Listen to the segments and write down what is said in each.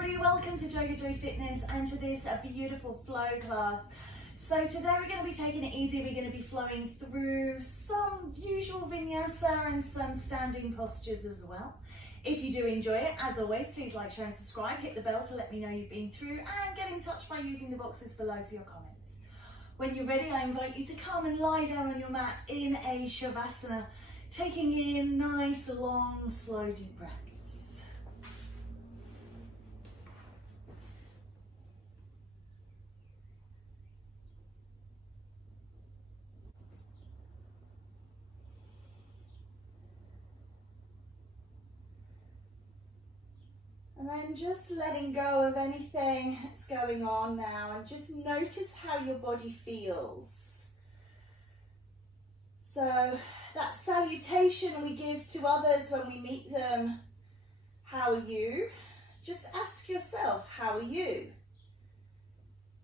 everybody, welcome to JoeGa Joy Fitness and to this beautiful flow class. So today we're going to be taking it easy. We're going to be flowing through some usual vinyasa and some standing postures as well. If you do enjoy it, as always, please like, share and subscribe. Hit the bell to let me know you've been through and get in touch by using the boxes below for your comments. When you're ready, I invite you to come and lie down on your mat in a Shavasana, taking in nice, long, slow, deep breaths. And then just letting go of anything that's going on now and just notice how your body feels. So that salutation we give to others when we meet them, how are you? Just ask yourself, how are you?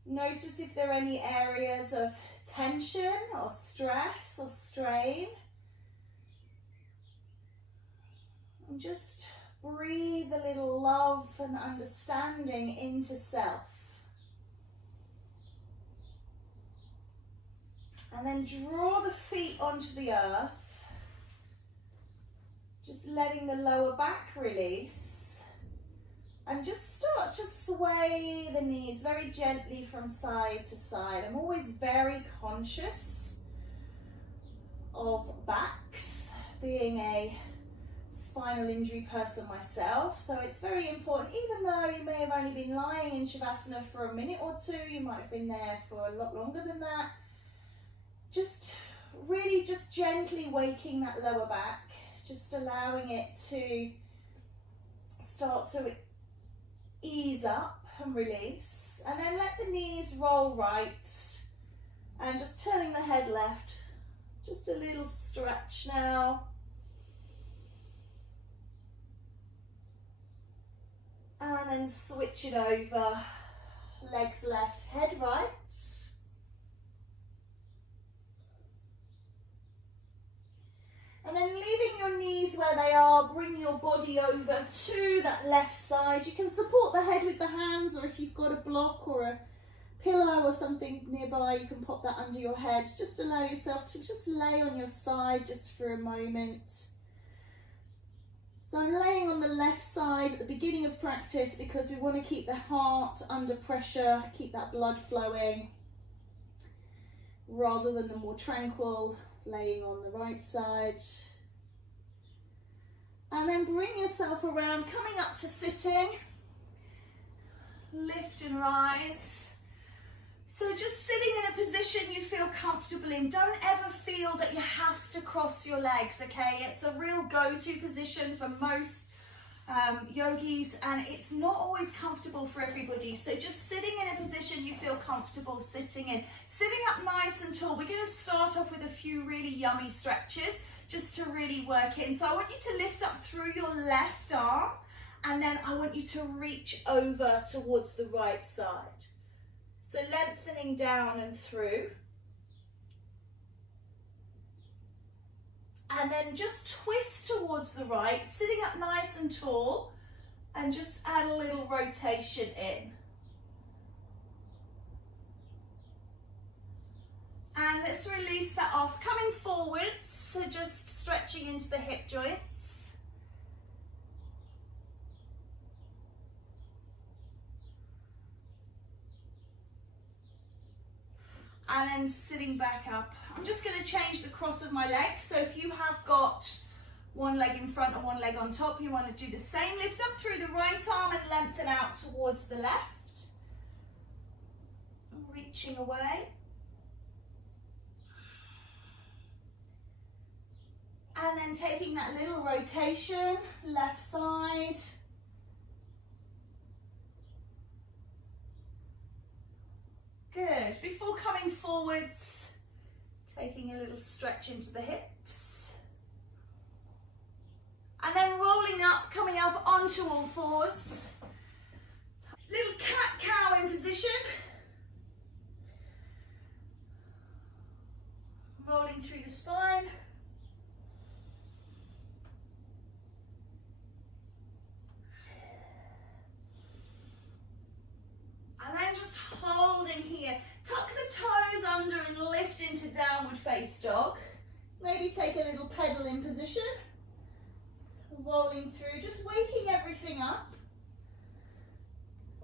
Notice if there are any areas of tension or stress or strain. And just breathe a little love and understanding into self. And then draw the feet onto the earth. Just letting the lower back release. And just start to sway the knees very gently from side to side. I'm always very conscious of backs, being a spinal injury person myself, so it's very important. Even though you may have only been lying in Shavasana for a minute or two, you might have been there for a lot longer than that. Just really just gently waking that lower back, just allowing it to start to ease up and release, and then let the knees roll right and just turning the head left. Just a little stretch now. And then switch it over, legs left, head right. And then leaving your knees where they are, bring your body over to that left side. You can support the head with the hands, or if you've got a block or a pillow or something nearby, you can pop that under your head. Just allow yourself to just lay on your side just for a moment. So I'm laying on the left side at the beginning of practice because we want to keep the heart under pressure, keep that blood flowing, rather than the more tranquil laying on the right side. And then bring yourself around, coming up to sitting, lift and rise. So just sitting in a position you feel comfortable in. Don't ever feel that you have to cross your legs, okay? It's a real go-to position for most yogis, and it's not always comfortable for everybody. So just sitting in a position you feel comfortable sitting in. Sitting up nice and tall. We're going to start off with a few really yummy stretches just to really work in. So I want you to lift up through your left arm, and then I want you to reach over towards the right side. So lengthening down and through. And then just twist towards the right, sitting up nice and tall, and just add a little rotation in. And let's release that off, coming forwards, so just stretching into the hip joints. And then sitting back up. I'm just going to change the cross of my legs. So if you have got one leg in front and one leg on top, you want to do the same. Lift up through the right arm and lengthen out towards the left. Reaching away. And then taking that little rotation, left side. Good. Before coming forwards, taking a little stretch into the hips. And then rolling up, coming up onto all fours. Little cat-cow in position. Rolling through the spine. under and lift into downward face dog. Maybe take a little pedal in position. Rolling through, just waking everything up.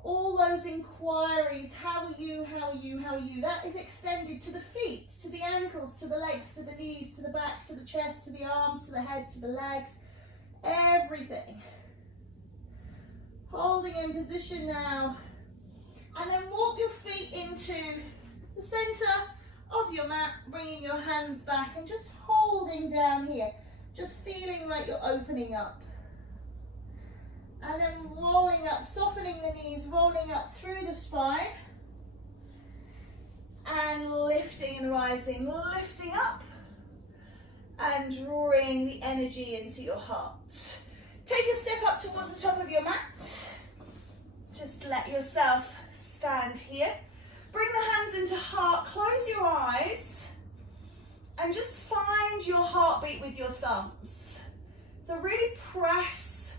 All those inquiries, how are you, how are you, how are you? That is extended to the feet, to the ankles, to the legs, to the knees, to the back, to the chest, to the arms, to the head, to the legs, everything. Holding in position now. And then walk your feet into the center of your mat, bringing your hands back and just holding down here. Just feeling like you're opening up. And then rolling up, softening the knees, rolling up through the spine. And lifting and rising, lifting up. And drawing the energy into your heart. Take a step up towards the top of your mat. Just let yourself stand here. Bring the hands into heart, close your eyes. And just find your heartbeat with your thumbs. So really press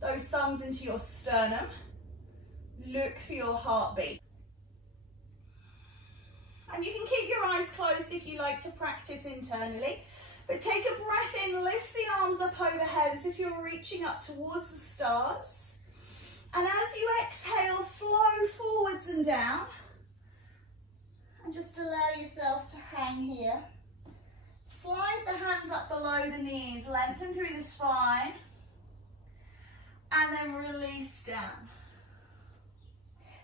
those thumbs into your sternum. Look for your heartbeat. And you can keep your eyes closed if you like to practice internally. But take a breath in, lift the arms up overhead as if you're reaching up towards the stars. And as you exhale, flow forwards and down. And just allow yourself to hang here. Slide the hands up below the knees, lengthen through the spine, and then release down.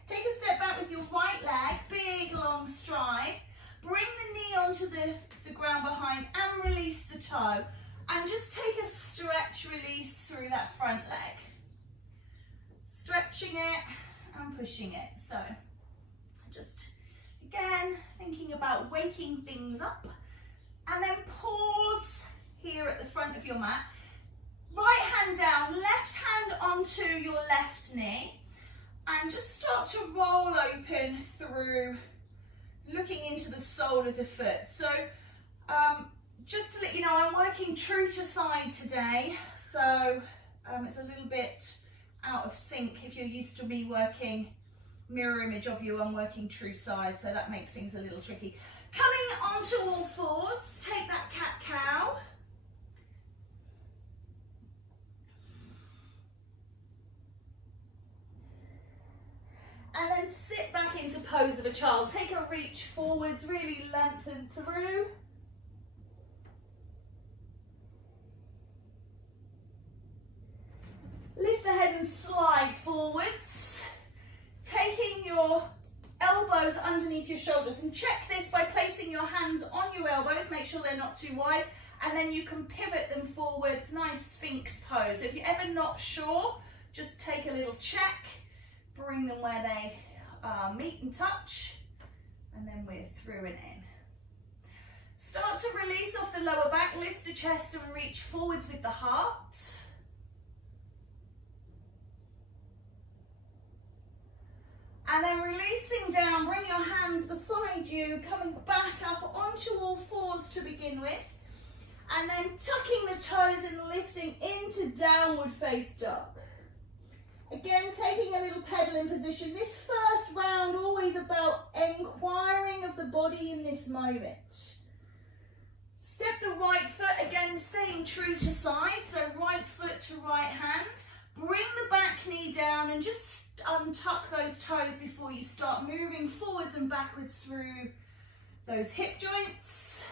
Take a step back with your right leg, big long stride. Bring the knee onto the ground behind and release the toe. And just take a stretch release through that front leg. Stretching it and pushing it. So just again, thinking about waking things up. And then pause here at the front of your mat. Right hand down, left hand onto your left knee. And just start to roll open through, looking into the sole of the foot. So just to let you know, I'm working true to side today. So it's a little bit out of sync if you're used to me working mirror image of you. I'm working true side, so that makes things a little tricky. Coming onto all fours, take that cat-cow. And then sit back into pose of a child. Take a reach forwards, really lengthen through. Lift the head and slide forwards. Taking your elbows underneath your shoulders, and check this by placing your hands on your elbows, make sure they're not too wide, and then you can pivot them forwards, nice Sphinx pose. If you're ever not sure, just take a little check, bring them where they meet and touch, and then we're through and in. Start to release off the lower back, lift the chest and reach forwards with the heart. And then releasing down, bring your hands beside you, coming back up onto all fours to begin with. And then tucking the toes and lifting into downward face dog. Again, taking a little pedal in position. This first round always about inquiring of the body in this moment. Step the right foot, again staying true to side, so right foot to right hand. Bring the back knee down and just untuck those toes before you start moving forwards and backwards through those hip joints.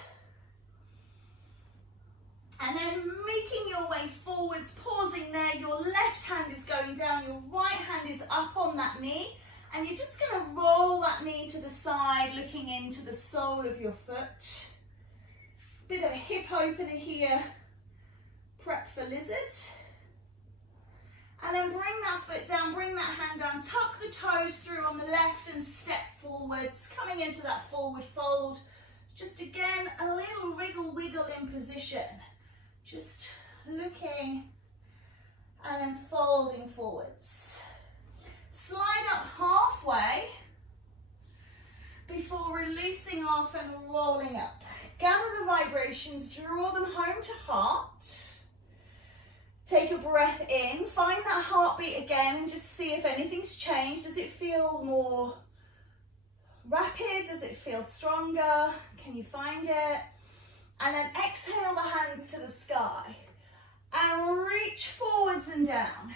And then making your way forwards, pausing there, your left hand is going down, your right hand is up on that knee, and you're just going to roll that knee to the side, looking into the sole of your foot. Bit of a hip opener here, prep for lizard. And then bring that foot down, bring that hand down, tuck the toes through on the left and step forwards, coming into that forward fold. Just again, a little wiggle in position. Just looking and then folding forwards. Slide up halfway before releasing off and rolling up. Gather the vibrations, draw them home to heart. Take a breath in, find that heartbeat again and just see if anything's changed. Does it feel more rapid? Does it feel stronger? longer. Can you find it? And then exhale the hands to the sky. And reach forwards and down.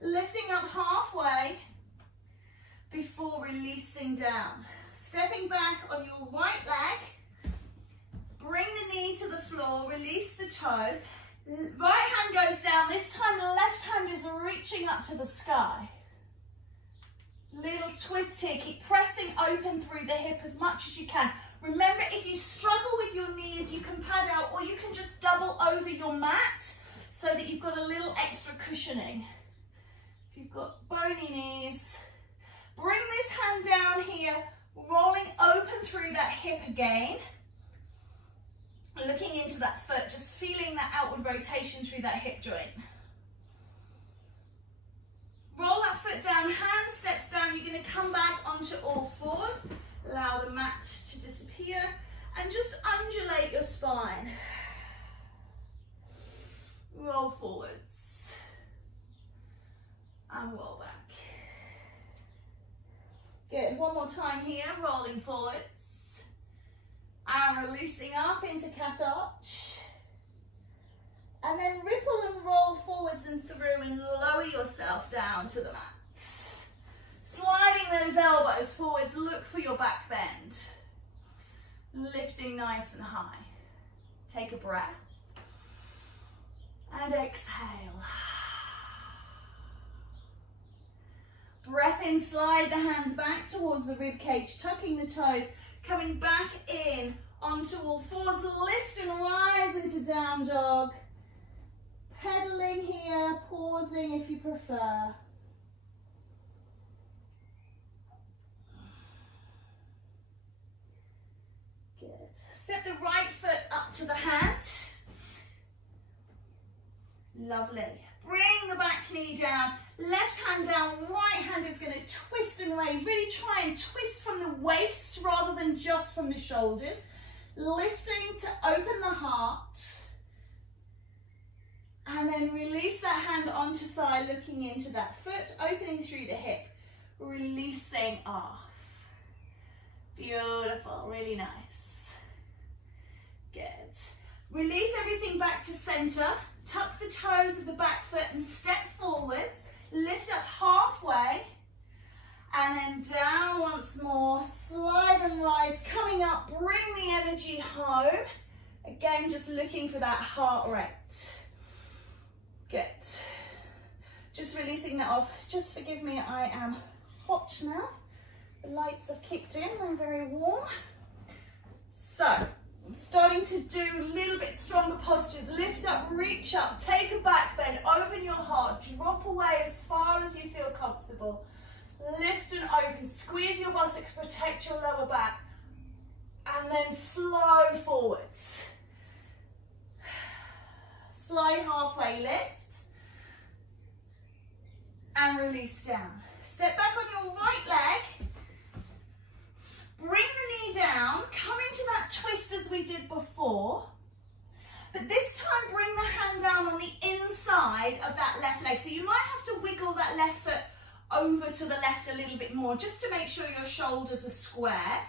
Lifting up halfway before releasing down. Stepping back on your right leg. Bring the knee to the floor, release the toes. Right hand goes down. This time the left hand is reaching up to the sky. Little twist here. Keep pressing open through the hip as much as you can. Remember, if you struggle with your knees, you can pad out or you can just double over your mat so that you've got a little extra cushioning. If you've got bony knees, bring this hand down here, rolling open through that hip again. Looking into that foot, just feeling that outward rotation through that hip joint. Roll that foot down, hand steps down. You're going to come back onto all fours. Allow the mat to disappear and just undulate your spine. Roll forwards and roll back. Good, one more time here, rolling forwards and releasing up into cat arch. And then ripple and roll forwards and through and lower yourself down to the mat. Sliding those elbows forwards, look for your back bend. Lifting nice and high. Take a breath. And exhale. Breath in, slide the hands back towards the rib cage, tucking the toes, coming back in onto all fours. Lift and rise into down dog. Pedaling here, pausing if you prefer. Good. Step the right foot up to the hand. Lovely. Bring the back knee down, left hand down, right hand is going to twist and raise. Really try and twist from the waist rather than just from the shoulders. Lifting to open the heart. And then release that hand onto thigh, looking into that foot, opening through the hip, releasing off. Beautiful, really nice. Good. Release everything back to center. Tuck the toes of the back foot and step forwards. Lift up halfway. And then down once more. Slide and rise. Coming up, bring the energy home. Again, just looking for that heart rate. Good. Just releasing that off. Just forgive me, I am hot now. The lights have kicked in, I'm very warm. So, I'm starting to do a little bit stronger postures. Lift up, reach up, take a back bend, open your heart, drop away as far as you feel comfortable. Lift and open, squeeze your buttocks, protect your lower back, and then flow forwards. Slide halfway, lift, and release down. Step back on your right leg, bring the knee down, come into that twist as we did before, but this time bring the hand down on the inside of that left leg. So you might have to wiggle that left foot over to the left a little bit more just to make sure your shoulders are square.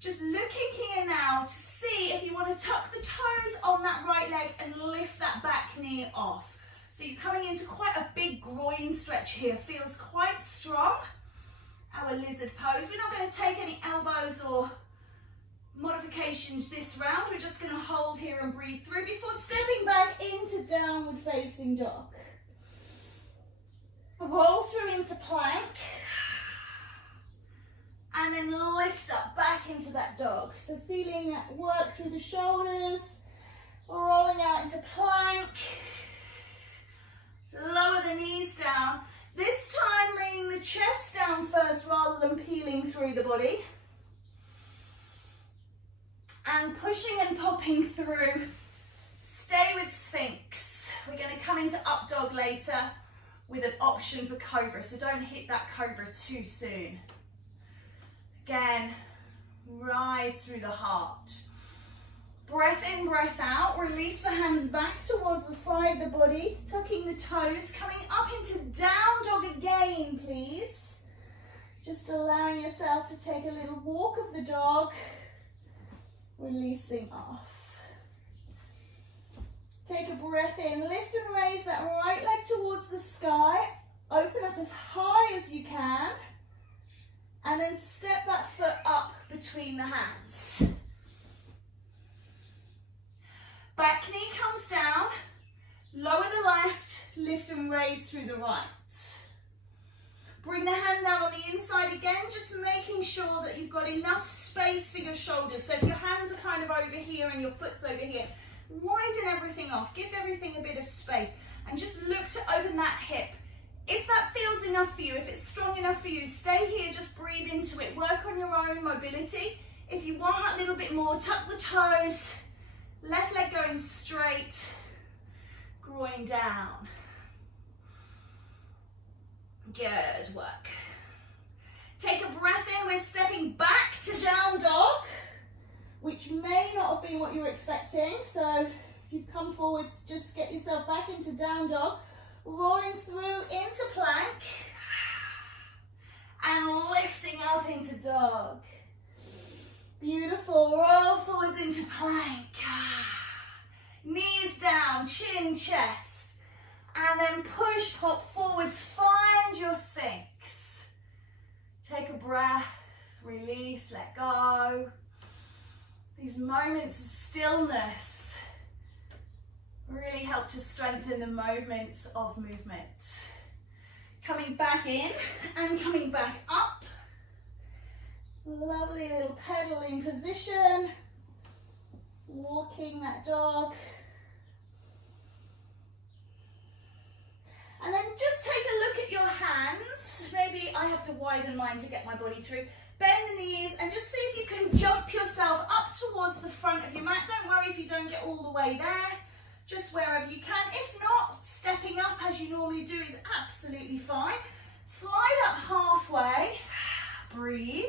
Just looking here now to see if you want to tuck the toes on that right leg and lift that back knee off. So you're coming into quite a big groin stretch here. Feels quite strong. Our lizard pose. We're not going to take any elbows or modifications this round. We're just going to hold here and breathe through before stepping back into downward facing dog. Roll through into plank. And then lift up back into that dog. So feeling that work through the shoulders, rolling out into plank. Lower the knees down. This time bringing the chest down first rather than peeling through the body. And pushing and popping through. Stay with Sphinx. We're going to come into up dog later with an option for cobra, so don't hit that cobra too soon. Again, rise through the heart. Breath in, breath out. Release the hands back towards the side of the body, tucking the toes, coming up into down dog again, please. Just allowing yourself to take a little walk of the dog, releasing off. Take a breath in, lift and raise that right leg towards the sky, open up as high as you can, and then step that foot up between the hands. Back knee comes down, lower the left, lift and raise through the right. Bring the hand down on the inside again, just making sure that you've got enough space for your shoulders. So if your hands are kind of over here and your foot's over here, widen everything off, give everything a bit of space, and just look to open that hip. If that feels enough for you, if it's strong enough for you, stay here, just breathe into it, work on your own mobility. If you want that little bit more, tuck the toes, left leg going straight, groin down. Good work. Take a breath in, we're stepping back to down dog, which may not have been what you were expecting. So if you've come forwards, just get yourself back into down dog, rolling through into plank, and lifting up into dog. Beautiful, roll forwards into plank. Knees down, chin, chest. And then push, pop forwards, find your Sphinx. Take a breath, release, let go. These moments of stillness really help to strengthen the moments of movement. Coming back in and coming back up. Lovely little pedaling position. Walking that dog. And then just take a look at your hands. Maybe I have to widen mine to get my body through. Bend the knees and just see if you can jump yourself up towards the front of your mat. Don't worry if you don't get all the way there. Just wherever you can. If not, stepping up as you normally do is absolutely fine. Slide up halfway. Breathe.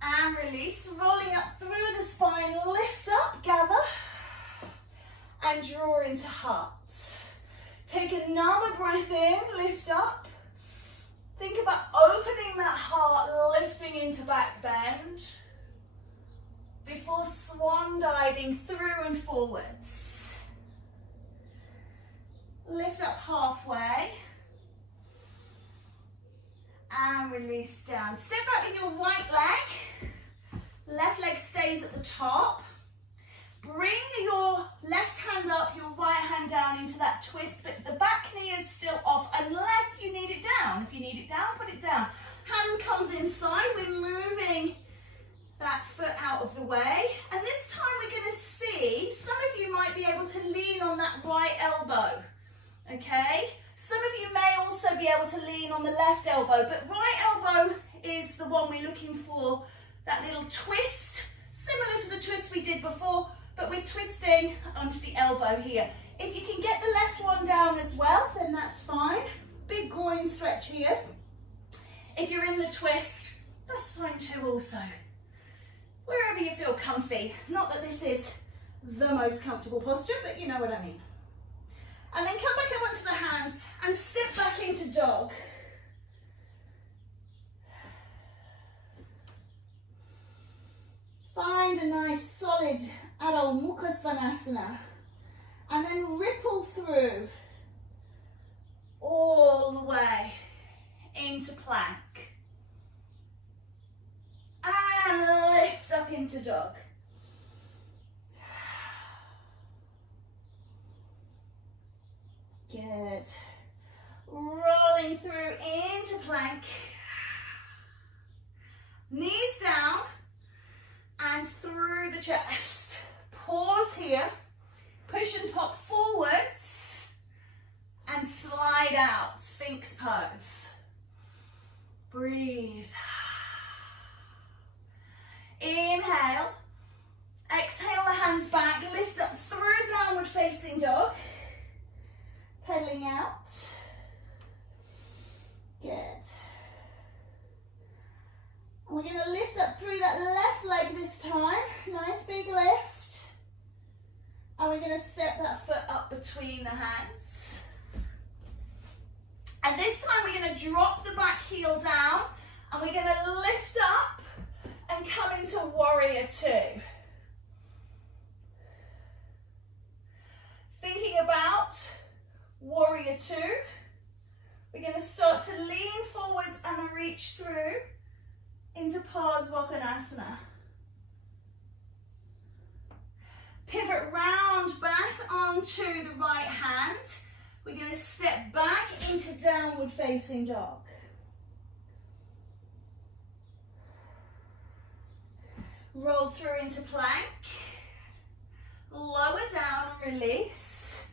And release. Rolling up through the spine. Lift up, gather. And draw into heart. Take another breath in, lift up. Think about opening that heart, lifting into back bend. Before swan diving through and forwards. Lift up halfway. And release down. Step back with your right leg. Left leg stays at the top. Bring your left hand up, your right hand down into that twist, but the back knee is still off unless you need it down. If you need it down, put it down. Hand comes inside, we're moving that foot out of the way. And this time we're going to see, some of you might be able to lean on that right elbow, okay? Some of you may also be able to lean on the left elbow, but right elbow is the one we're looking for, that little twist, similar to the twist we did before, but we're twisting onto the elbow here. If you can get the left one down as well, then that's fine. Big groin stretch here. If you're in the twist, that's fine too also. Wherever you feel comfy. Not that this is the most comfortable posture, but you know what I mean. And then come back up onto the hands and step back into dog. Find a nice solid Adho Mukha Svanasana, and then ripple through all the way into plank. And lift up into dog. Good. Rolling through into plank. Knees down and through the chest. Pause here, push and pop forwards, and slide out, Sphinx pose. Breathe. Inhale, exhale the hands back, lift up through downward facing dog, pedaling out. Good. And we're going to lift up through that left leg this time, nice big lift. And we're going to step that foot up between the hands. And this time we're going to drop the back heel down And we're going to lift up and come into warrior two. Thinking about warrior two, we're going to start to lean forwards and reach through into Parsvakonasana. Pivot round back onto the right hand. We're going to step back into downward facing dog. Roll through into plank. Lower down and release.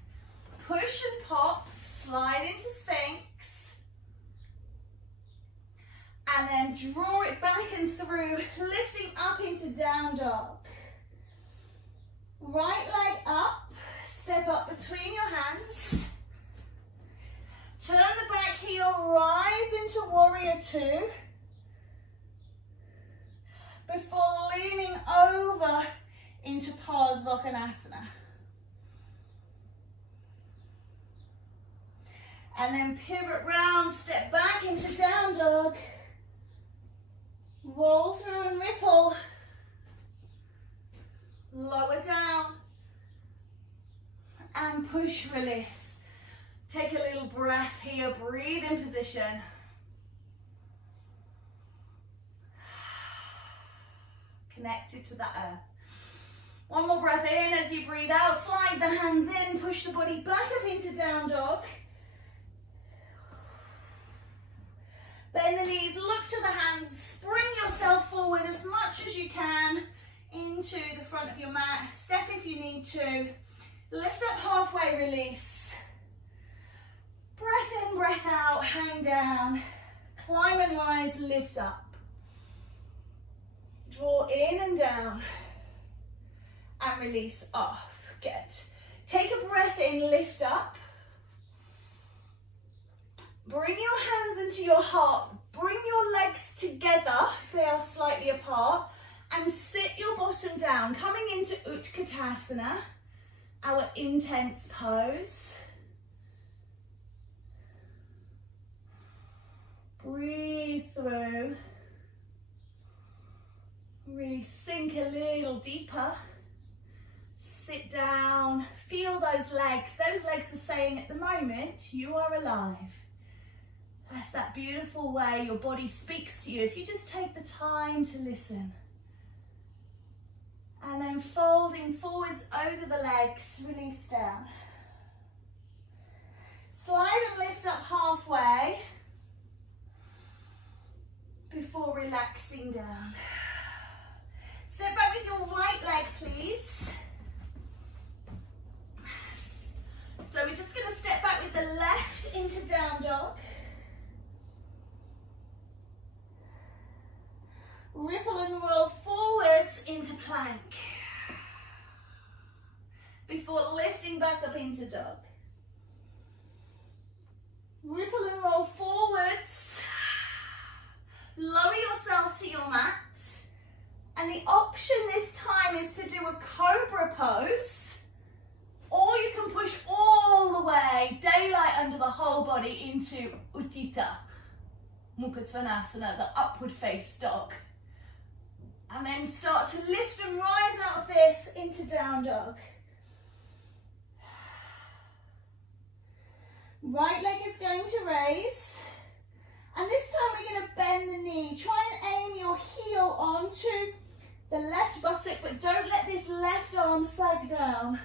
Push and pop, slide into Sphinx. And then draw it back and through, lifting up into down dog. Right leg up, step up between your hands. Turn the back heel, rise into warrior two. Before leaning over into Parsvakonasana. And then pivot round, step back into down dog. Roll through and ripple. Lower down. And push, release. Take a little breath here, breathe in position. Connected to that earth. One more breath in as you breathe out. Slide the hands in, push the body back up into down dog. Bend the knees, look to the hands, spring yourself forward as much as you can into the front of your mat. Step if you need to. Lift up halfway, release. Breath in, breath out, hang down. Climb and rise, lift up. Draw in and down. And release off. Good. Take a breath in, lift up. Bring your hands into your heart. Bring your legs together if they are slightly apart. And sit your bottom down. Coming into Utkatasana, our intense pose. Breathe through. Really sink a little deeper. Sit down. Feel those legs. Those legs are saying at the moment, you are alive. That's that beautiful way your body speaks to you. If you just take the time to listen. And then folding forwards over the legs, release down. Slide and lift up halfway before relaxing down. Step back with your right leg, please. So we're just going to step back with the left into down dog. Ripple and roll forwards into plank. Before lifting back up into dog. Ripple and roll forwards. Lower yourself to your mat. And the option this time is to do a cobra pose. Or you can push all the way, daylight under the whole body into Utthita Mukha Svanasana, the upward face dog. And then start to lift and rise out of this into down dog. Right leg is going to raise. And this time we're going to bend the knee. Try and aim your heel onto the left buttock, but don't let this left arm sag down.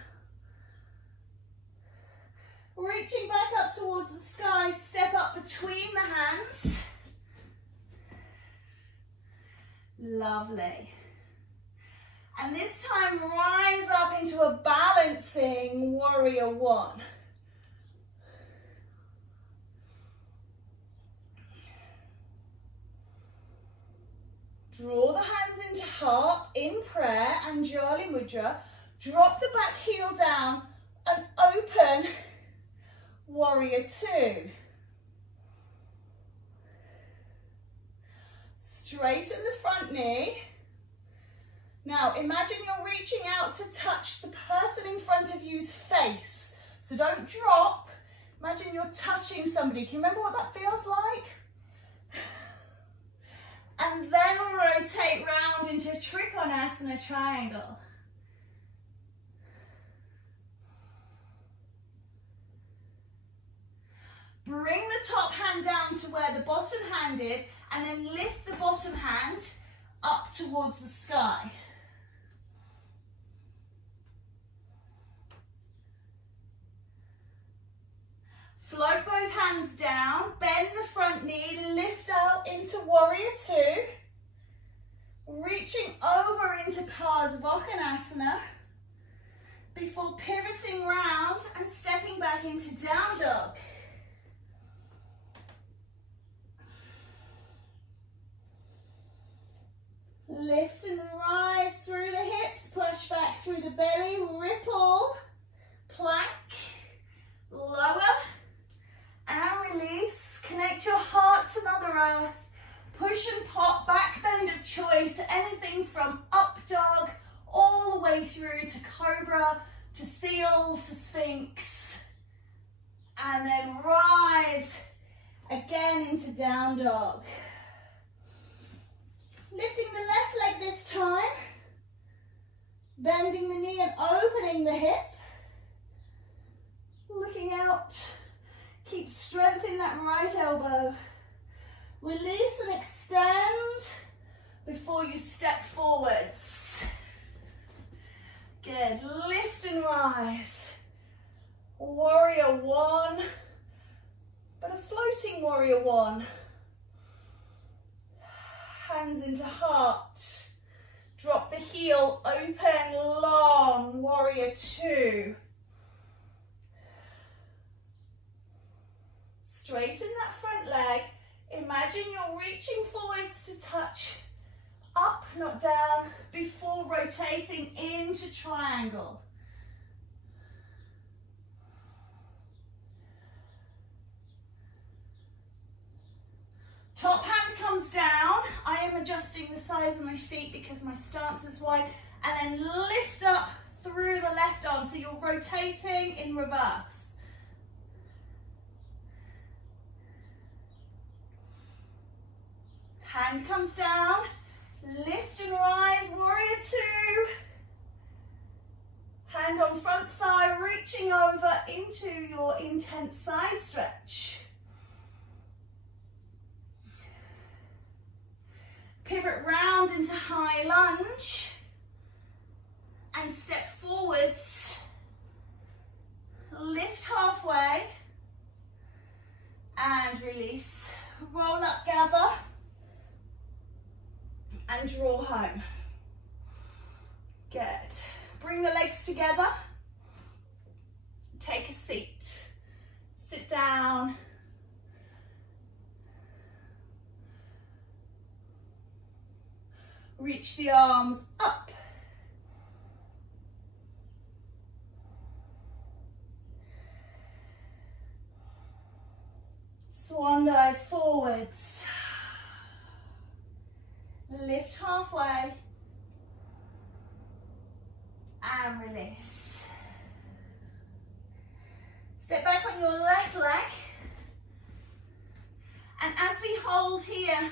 Reaching back up towards the sky, step up between the hands. Lovely. And this time rise up into a balancing warrior one. Draw the hands into heart in prayer, Anjali Mudra. Drop the back heel down and open warrior two. Straighten the front knee. Now imagine you're reaching out to touch the person in front of you's face. So don't drop. Imagine you're touching somebody. Can you remember what that feels like? And then we'll rotate round into a Trikonasana triangle. Bring the top hand down to where the bottom hand is, and then lift the bottom hand up towards the sky. Float both hands down, bend the front knee, lift out into Warrior Two, reaching over into Parsvakonasana before pivoting round and stepping back into Down Dog. Lift and rise through the hips, push back through the belly, ripple, plank, lower, and release. Connect your heart to Mother Earth. Push and pop, back bend of choice, anything from up dog all the way through to cobra, to seal, to sphinx. And then rise again into down dog. Lifting the left leg this time, bending the knee and opening the hip. Looking out, keep strength in that right elbow. Release and extend before you step forwards. Good, lift and rise. Warrior One, but a floating Warrior One. Hands into heart. Drop the heel, open, long, Warrior Two. Straighten that front leg. Imagine you're reaching forwards to touch up, not down, before rotating into triangle. Top hand comes down. I am adjusting the size of my feet because my stance is wide. And then lift up through the left arm. So you're rotating in reverse. Hand comes down. Lift and rise, Warrior Two. Hand on front thigh, reaching over into your intense side stretch. Pivot round into high lunge and step forwards. Lift halfway and release. Roll up, gather and draw home. Good. Bring the legs together. Take a seat. Sit down. Reach the arms up. Swan dive forwards. Lift halfway. And release. Step back on your left leg. And as we hold here,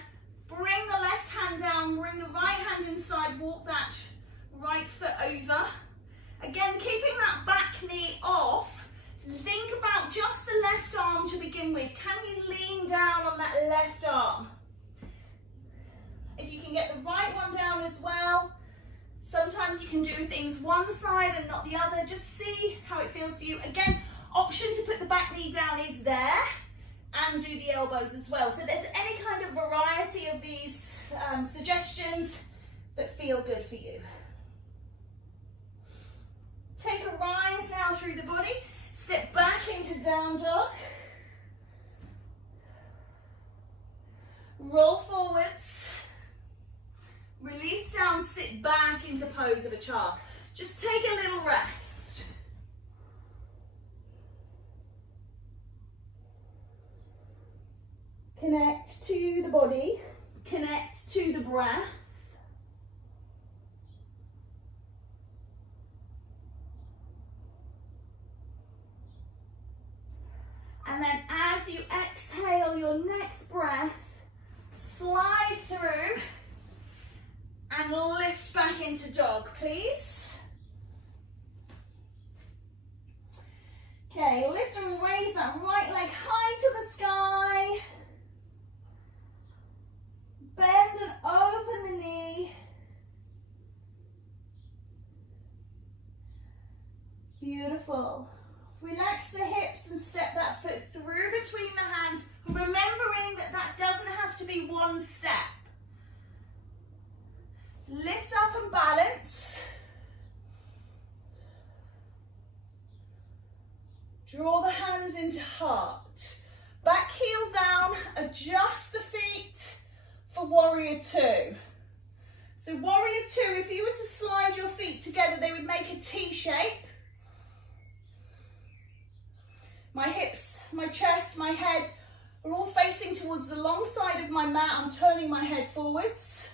bring the left hand down, bring the right hand inside, walk that right foot over. Again, keeping that back knee off. Think about just the left arm to begin with. Can you lean down on that left arm? If you can get the right one down as well. Sometimes you can do things one side and not the other. Just see how it feels for you. Again, option to put the back knee down is there. And do the elbows as well. So there's any kind of variety of these suggestions that feel good for you. Take a rise now through the body. Step back into down dog. Roll forwards. Release down, sit back into pose of a child. Just take a little rest. Connect to the body, connect to the breath. And then as you exhale your next breath, slide through and lift back into dog, please. Okay, lift and raise that right leg high to the sky. Bend and open the knee. Beautiful. Relax the hips and step that foot through between the hands, remembering that that doesn't have to be one step. Lift up and balance. Draw the hands into heart. Back heel down, adjust the feet for warrior two. So warrior two, if you were to slide your feet together, they would make a T shape. My hips, my chest, my head are all facing towards the long side of my mat. I'm turning my head forwards.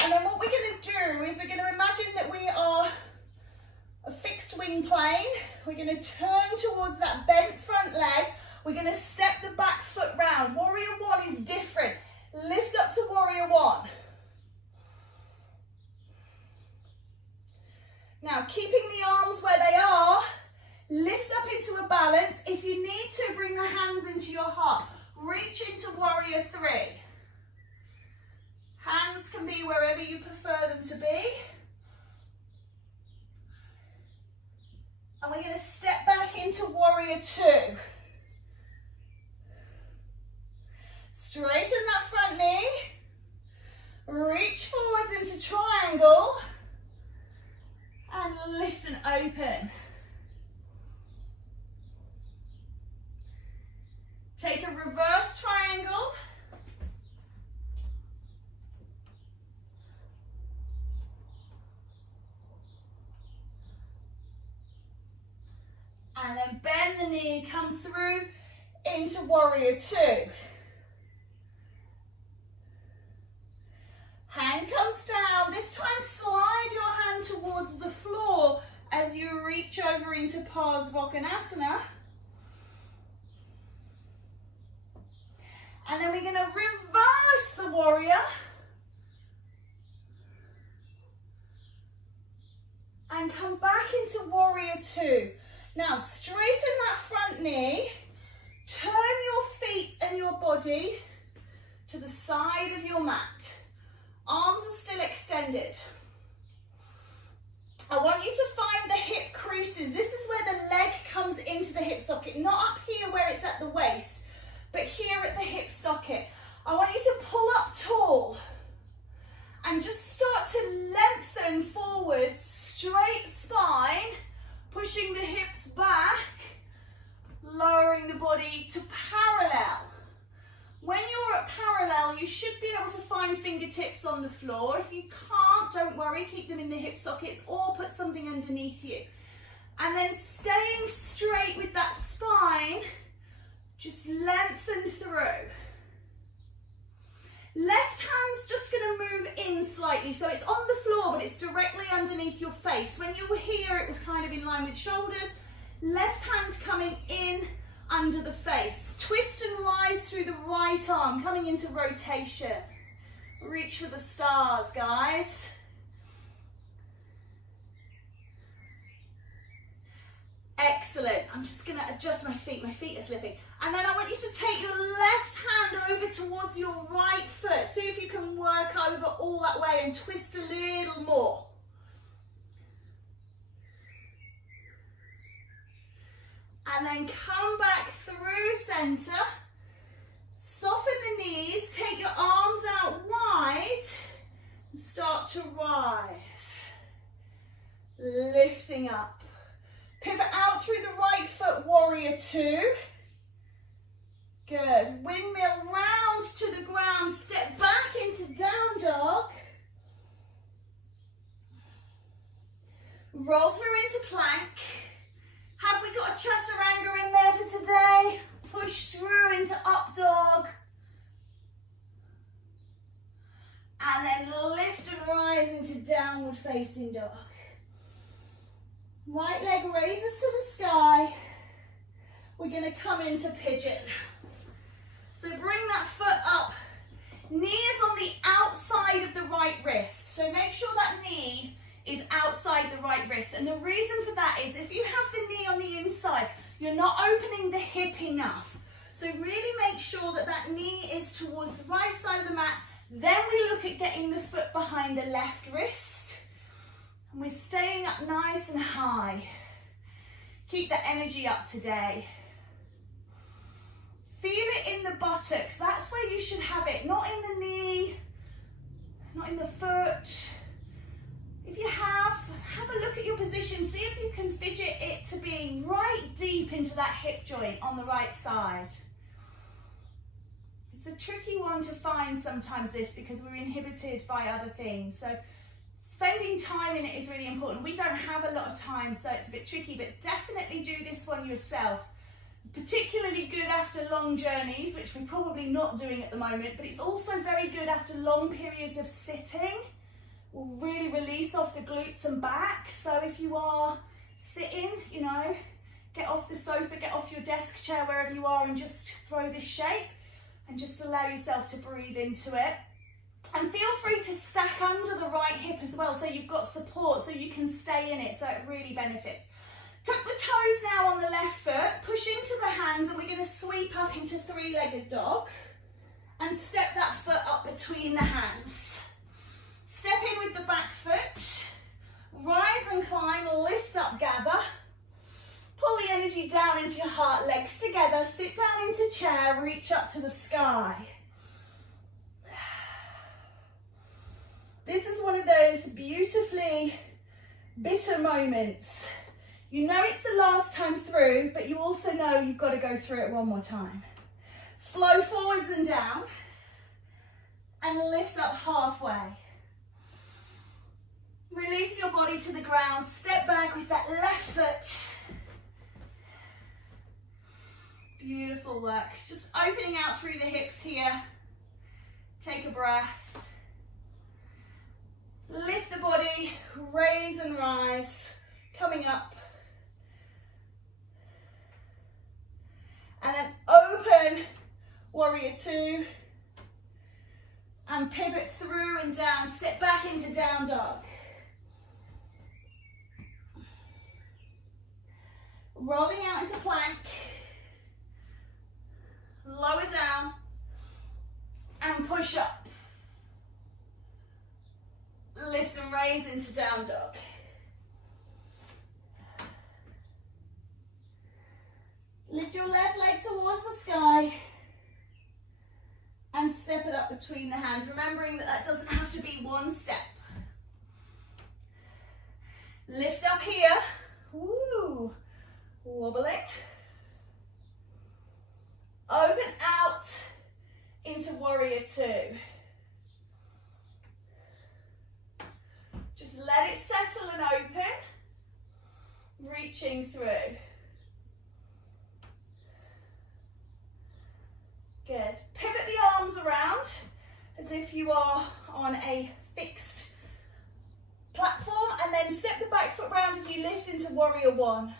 And then what we're going to do is we're going to imagine that we are a fixed wing plane. We're going to turn towards that bent front leg. We're going to step the back foot round. Warrior one is different. Lift up to warrior one. Now, keeping the arms where they are, lift up into a balance. If you need to, bring the hands into your heart. Reach into warrior three. Hands can be wherever you prefer them to be. And we're going to step back into warrior two. Straighten that front knee. Reach forwards into triangle. And lift and open. Take a reverse triangle. And then bend the knee, come through into warrior two. Hand comes down. This time slide your hand towards the floor as you reach over into Parsvakonasana. And then we're going to reverse the warrior. And come back into warrior two. Now straighten that front knee. Turn your feet and your body to the side of your mat. Arms are still extended. I want you to find the hip creases. This is where the leg comes into the hip socket, not up here where it's at the waist, but here at the hip socket. I want you to pull up tall and just start to lengthen forwards, straight spine, pushing the hips back, lowering the body to parallel. When you're at parallel, you should be able to find fingertips on the floor. If you can't, don't worry, keep them in the hip sockets or put something underneath you. And then staying straight with that spine, just lengthen through. Left hand's just going to move in slightly, so it's on the floor, but it's directly underneath your face. When you were here, it was kind of in line with shoulders. Left hand coming in under the face. Twist and rise through the right arm, coming into rotation. Reach for the stars, guys. Excellent. I'm just going to adjust my feet. My feet are slipping. And then I want you to take your left hand over towards your right foot. See if you can work over all that way and twist a little more. And then come back through center. Soften the knees. Take your arms out wide. And start to rise. Lifting up. Pivot out through the right foot, warrior two. Good. Windmill round to the ground. Step back into down dog. Roll through into plank. Have we got a chaturanga in there for today? Push through into up dog. And then lift and rise into downward facing dog. Right leg raises to the sky. We're going to come into pigeon. So bring that foot up. Knee is on the outside of the right wrist. So make sure that knee is outside the right wrist. And the reason for that is if you have the knee on the inside, you're not opening the hip enough. So really make sure that that knee is towards the right side of the mat. Then we look at getting the foot behind the left wrist. And we're staying up nice and high. Keep the energy up today. Feel it in the buttocks. That's where you should have it. Not in the knee, not in the foot. If you have a look at your position. See if you can fidget it to be right deep into that hip joint on the right side. It's a tricky one to find sometimes this because we're inhibited by other things. So spending time in it is really important. We don't have a lot of time, so it's a bit tricky, but definitely do this one yourself. Particularly good after long journeys, which we're probably not doing at the moment, but it's also very good after long periods of sitting. Will really release off the glutes and back. So if you are sitting, you know, get off the sofa, get off your desk chair, wherever you are, and just throw this shape and just allow yourself to breathe into it. And feel free to stack under the right hip as well, so you've got support, so you can stay in it, so it really benefits. Tuck the toes now on the left foot, push into the hands, and we're going to sweep up into three-legged dog and step that foot up between the hands. Step in with the back foot, rise and climb, lift up, gather. Pull the energy down into your heart, legs together, sit down into chair, reach up to the sky. This is one of those beautifully bitter moments. You know it's the last time through, but you also know you've got to go through it one more time. Flow forwards and down, and lift up halfway. Release your body to the ground, step back with that left foot. Beautiful work. Just opening out through the hips here. Take a breath. Lift the body, raise and rise, coming up. And then open, warrior two. And pivot through and down, step back into down dog. Rolling out into plank, lower down, and push up. Lift and raise into down dog. Lift your left leg towards the sky and step it up between the hands, remembering that that doesn't have to be one step. Lift up here. Woo. Wobbling. Open out into warrior two. Just let it settle and open. Reaching through. Good. Pivot the arms around as if you are on a fixed platform, and then step the back foot round as you lift into warrior one.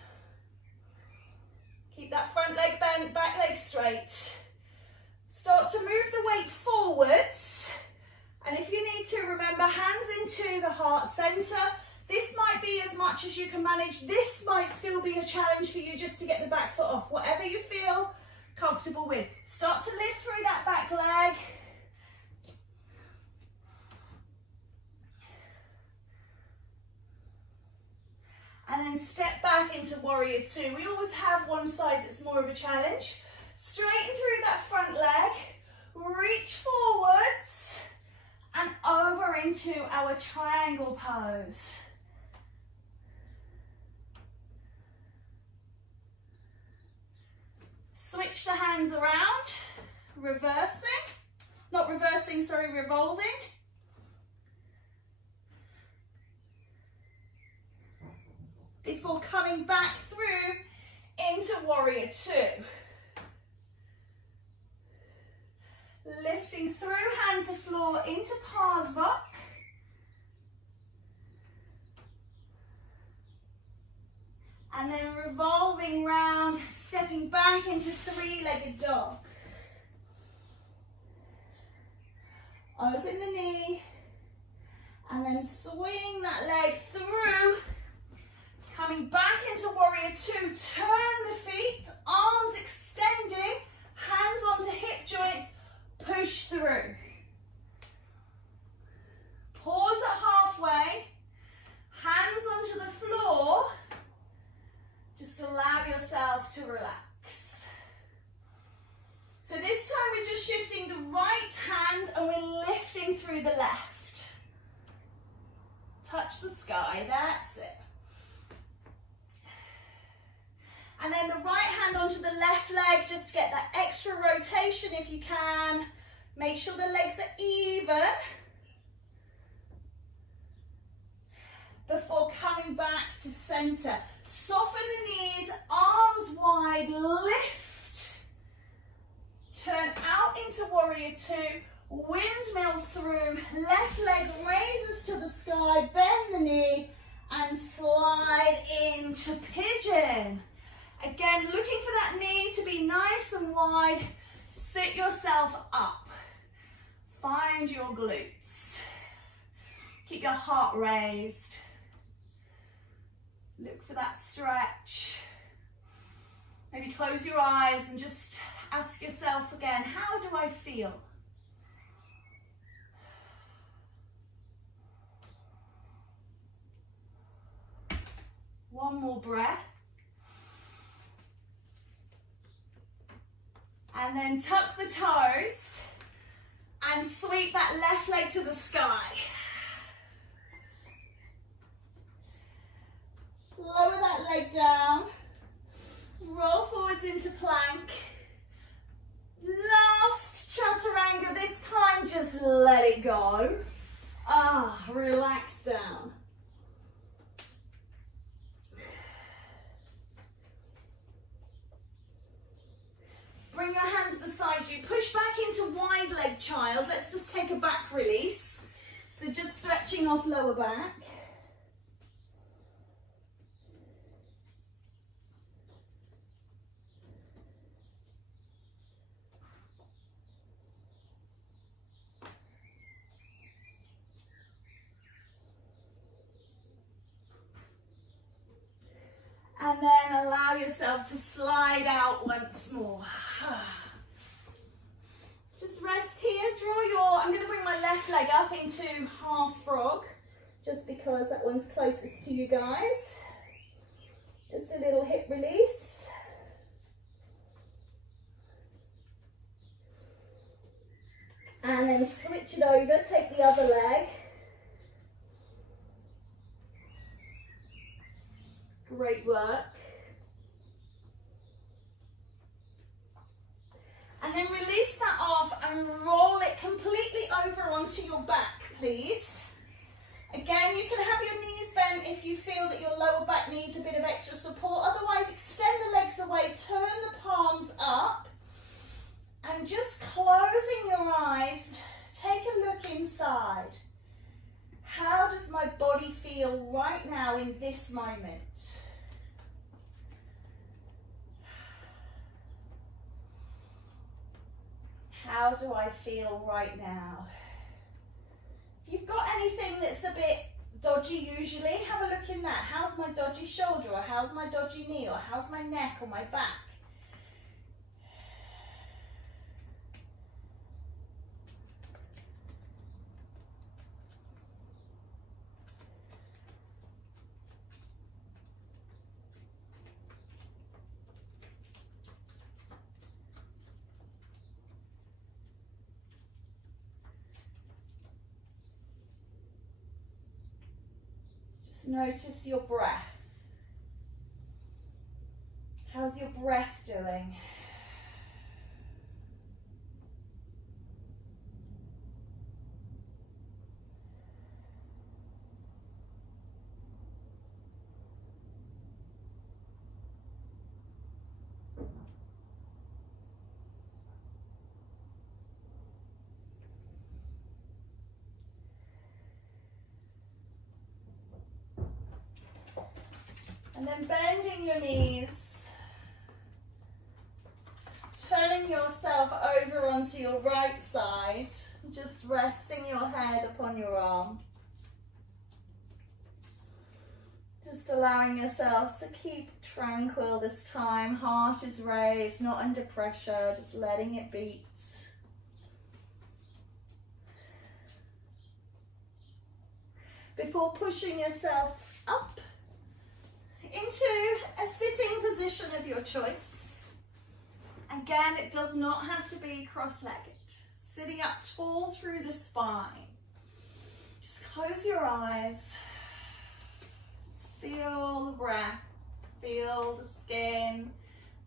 Keep that front leg bent, back leg straight. Start to move the weight forwards. And if you need to, remember, hands into the heart center. This might be as much as you can manage. This might still be a challenge for you just to get the back foot off. Whatever you feel comfortable with. Start to lift through that back leg. And then step back into warrior two. We always have one side that's more of a challenge. Straighten through that front leg. Reach forwards and over into our triangle pose. Switch the hands around, revolving. Before coming back through into warrior two. Lifting through, hand to floor, into Parsva. And then revolving round, stepping back into three-legged dog. Open the knee, and then swing that leg through. Coming back into warrior two, turn the feet, arms extending, hands onto hip joints, push through. Pause at halfway, hands onto the floor. Just allow yourself to relax. So this time we're just shifting the right hand and we're lifting through the left. Touch the sky, that's it. And then the right hand onto the left leg, just to get that extra rotation if you can. Make sure the legs are even. Before coming back to center. Soften the knees, arms wide, lift. Turn out into warrior two, windmill through, left leg raises to the sky, bend the knee, and slide into pigeon. Again, looking for that knee to be nice and wide. Sit yourself up. Find your glutes. Keep your heart raised. Look for that stretch. Maybe close your eyes and just ask yourself again, how do I feel? One more breath. And then tuck the toes and sweep that left leg to the sky. Lower that leg down. Roll forwards into plank. Last chaturanga. This time just let it go. Relax down. Bring your hands beside you. Push back into wide leg child. Let's just take a back release. So just stretching off lower back. And then allow yourself to slide out once more. Just rest here, I'm going to bring my left leg up into half frog, just because that one's closest to you guys. Just a little hip release. And then switch it over, take the other leg. Great work. And then release that off and roll it completely over onto your back, please. Again, you can have your knees bent if you feel that your lower back needs a bit of extra support. Otherwise, extend the legs away, turn the palms up, and just closing your eyes, take a look inside. How does my body feel right now in this moment? How do I feel right now? If you've got anything that's a bit dodgy usually, have a look in that. How's my dodgy shoulder, or how's my dodgy knee, or how's my neck or my back? Notice your breath. How's your breath doing? And then bending your knees, turning yourself over onto your right side. Just resting your head upon your arm. Just allowing yourself to keep tranquil this time. Heart is raised, not under pressure, just letting it beat. Before pushing yourself up into a sitting position of your choice. Again, it does not have to be cross-legged. Sitting up tall through the spine. Just close your eyes. Just feel the breath, feel the skin,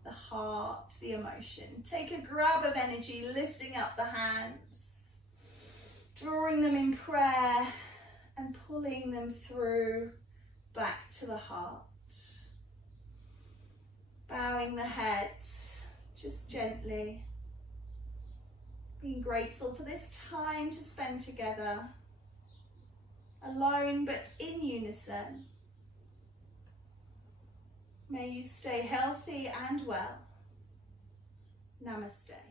the heart, the emotion. Take a grab of energy, lifting up the hands, drawing them in prayer and pulling them through back to the heart. Bowing the head, just gently. Being grateful for this time to spend together, alone but in unison. May you stay healthy and well. Namaste.